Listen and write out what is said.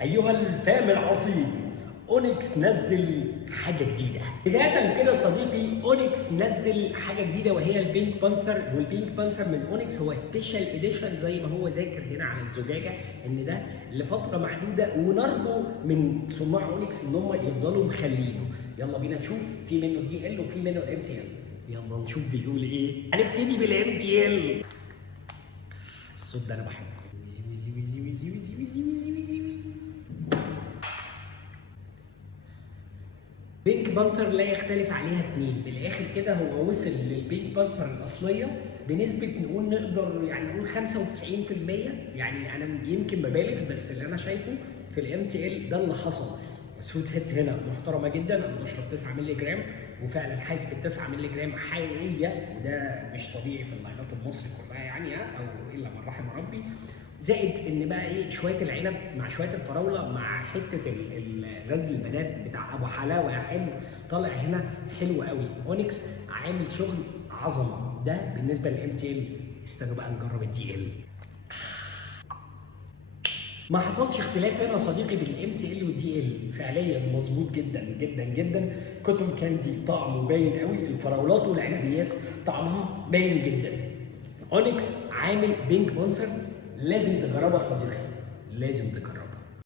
أيها الفام العظيم، أونيكس نزل حاجة جديدة. بداية كده صديقي، أونيكس نزل حاجة جديدة وهي البينك بانثر، والبينك بانثر من أونيكس هو سبيشال إديشن زي ما هو ذاكر هنا على الزجاجة إن ده لفترة محدودة، ونرجو من صناع أونيكس إن هم يفضلوا مخلينه. يلا بينا نشوف، في منه دي ال وفي منه ام تي ال. يلا نشوف بيقول إيه. هنبتدي بالام تي ال. الصوت ده أنا بحبه. بينك بانثر لا يختلف عليها اتنين، من الاخر كده هو وصل للبينك بانثر الاصليه بنسبه نقدر نقول 95%. يعني انا يمكن ببالغ، بس اللي انا شايفه في الام تي ال ده اللي حصل. سويت هيت هنا محترمه جدا، انا بشرب 9 مللي جرام وفعلا حاسس بال 9 مللي جرام حقيقيه، وده مش طبيعي في اللاينات المصري كلها يعني، او الا من رحم ربي. زائد ان بقى ايه، شويه العنب مع شويه الفراوله مع حته غزل البنات بتاع ابو حلاوه يا حلو طالع هنا حلو قوي. اونيكس عامل شغل عظمه ده بالنسبه للام تي ال. استنوا بقى نجرب الدي ال. ما حصلش اختلاف هنا يا صديقي بين الام تي ال والدي ال، فعليا مظبوط جدا جدا جدا. كوتون كاندي طعمه باين قوي، الفراولات والعنبيات طعمها باين جدا. اونيكس عامل بينك بونسر، لازم تجربها يا صديقي، لازم تجربها.